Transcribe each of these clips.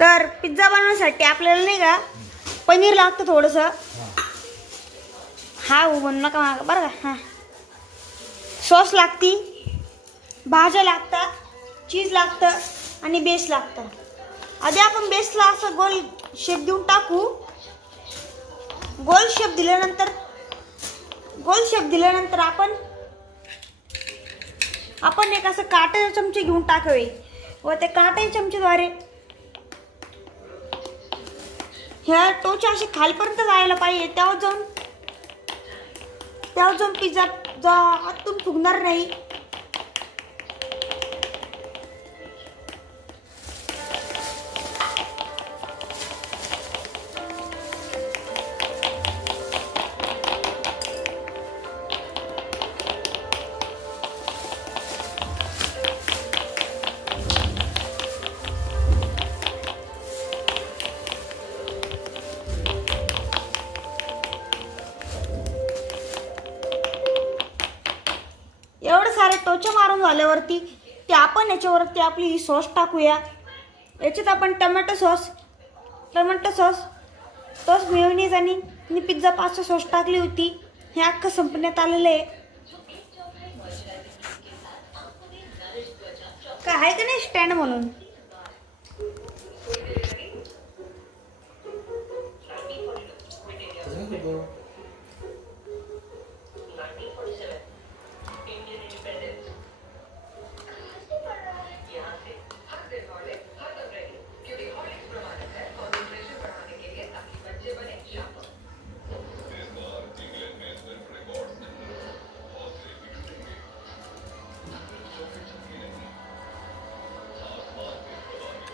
तर पिझ्झा बनवण्यासाठी आपल्याला नाही का पनीर लागतं थोडंसं. हा बनवू नका मागं बरं का. हां, सॉस लागती, भाज्या लागतात, चीज लागतं आणि बेस लागतं. आधी आपण बेसला असं गोल शेप देऊन टाकू. गोल शेप दिल्यानंतर आपण एक असं काटे चमचे घेऊन टाकावे व ते काटे चमचेद्वारे ह्या टोचे असे खालपर्यंत जायला पाहिजे. त्यावर जाऊन पिझ्झा आतून फुगणार नाही. एवढं सारे टोचे मारून झाल्यावरती ते आपण याच्यावरती आपली ही सॉस टाकूया. याच्यात आपण टोमॅटो सॉस, मेयोनीज आणि पिझ्झा पास्ता सॉस टाकली होती. हे अख्खं संपण्यात आलेलं आहे. काय आहे का नाही स्टँड म्हणून.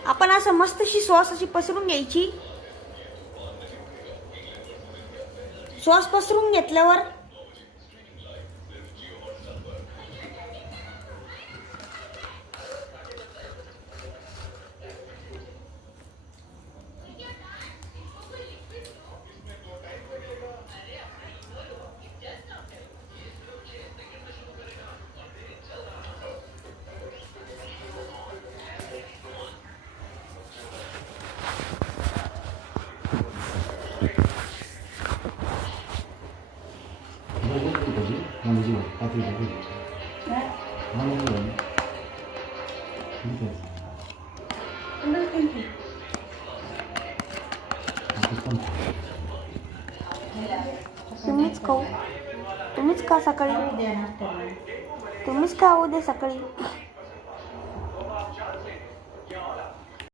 आपण असं मस्तशी सॉस अशी पसरून घ्यायची. सॉस पसरून घेतल्यावर तुम्हीच खा सकाळी, तुम्हीच खा उद्या सकाळी.